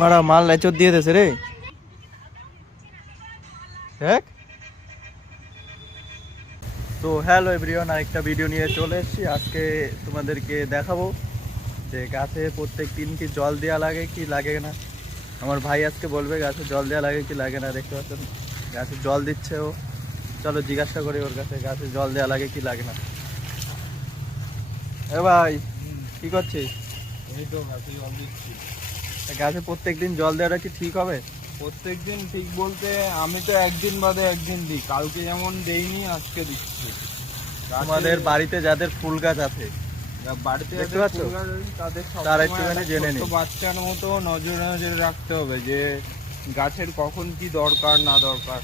মারা মাল লাইচর দিয়ে দেছে রে। দেখ তো হ্যালো এভরিওয়ান, আরেকটা ভিডিও নিয়ে চলে এসেছি। আজকে তোমাদেরকে দেখাবো যে গাছে প্রত্যেক দিন কি জল দেওয়া লাগে কি লাগে না। আমার ভাই আজকে বলবে গাছে জল দেওয়া লাগে কি লাগে না। দেখতে পাচ্ছেন গাছে জল দিচ্ছে ও। চলো জিজ্ঞাসা করি ওর কাছে গাছে জল দেওয়া লাগে কি লাগে না। এ ভাই কি করছিস? এই তো গাছে জল দিচ্ছি। গাছে প্রত্যেক দিন জল দেওয়াটা কি ঠিক হবে? প্রত্যেকদিন ঠিক বলতে আমি তো একদিন বাদে একদিন দিই। কালকে যেমন দেইনি, আজকে দিচ্ছি। আমাদের বাড়িতে যাদের ফুল গাছ আছে, বাড়িতে দেখতে যাদের পাচ্ছো? ফুল গাছ আছে তাদের তারা সবসময় একটুখানি একটা জেনে ছোট্ট নিই। বাচ্চার মতো নজরে নজরে রাখতে হবে যে গাছের কখন কি দরকার না দরকার।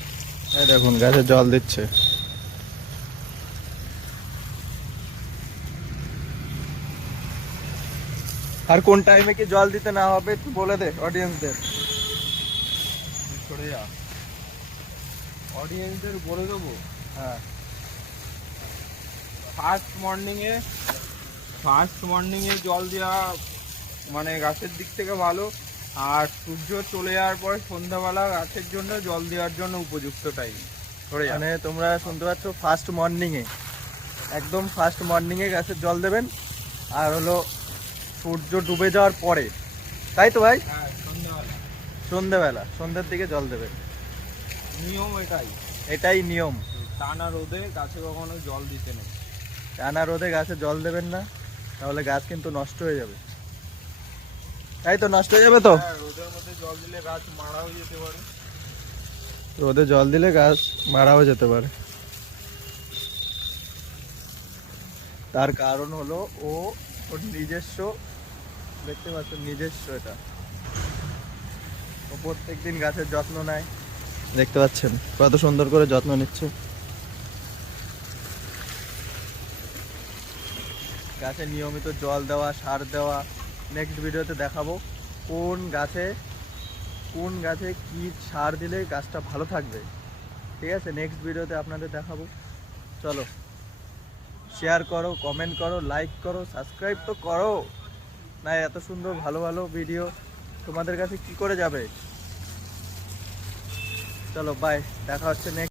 এই দেখুন গাছে জল দিচ্ছে। আর কোন টাইমে কি জল দিতে না হবে একটু বলে দে অডিয়েন্সদের। সরে যা, অডিয়েন্সদের বলে দেবো। হ্যাঁ, ফার্স্ট মর্নিংয়ে জল দেওয়া মানে গাছের দিক থেকে ভালো। আর সূর্য চলে যাওয়ার পরে সন্ধ্যাবেলা গাছের জন্য জল দেওয়ার জন্য উপযুক্ত টাইম। মানে তোমরা শুনতে পাচ্ছ ফার্স্ট মর্নিংয়ে, একদম ফার্স্ট মর্নিংয়ে গাছের জল দেবেন। আর হলো সূর্য ডুবে যাওয়ার পরে, তাই তো ভাই? হ্যাঁ, সন্ধ্যাবেলা সন্ধেবেলা, সন্ধ্যের দিকে জল দেবেন। নিয়ম এটাই। এটাই নিয়ম। টানা রোদে গাছে কখনো জল দিতে নেই। টানা রোদে গাছে জল দেবেন না, তাহলে গাছ কিন্তু নষ্ট হয়ে যাবে। তাই তো, নষ্ট হয়ে যাবে তো। হ্যাঁ, রোদের মধ্যে জল দিলে গাছ মারা হয়ে যেতে পারে। রোদে জল দিলে গাছ মারাও যেতে পারে। তার কারণ হলো ওর নিজস্ব, দেখতে পাচ্ছ নিজস্ব, এটা ও প্রত্যেকদিন গাছের যত্ন নেয়। দেখতে পাচ্ছেন কত সুন্দর করে যত্ন নিচ্ছে। গাছে নিয়মিত জল দেওয়া, সার দেওয়া। নেক্সট ভিডিওতে দেখাবো কোন গাছে কি সার দিলে গাছটা ভালো থাকবে। ঠিক আছে, নেক্সট ভিডিওতে আপনাদের দেখাবো। চলো শেয়ার করো, কমেন্ট করো, লাইক করো, সাবস্ক্রাইব তো করো না। এত সুন্দর ভালো ভালো ভিডিও তোমাদের কাছে কি করে যাবে। চলো বাই, দেখা হচ্ছে নেক্সট।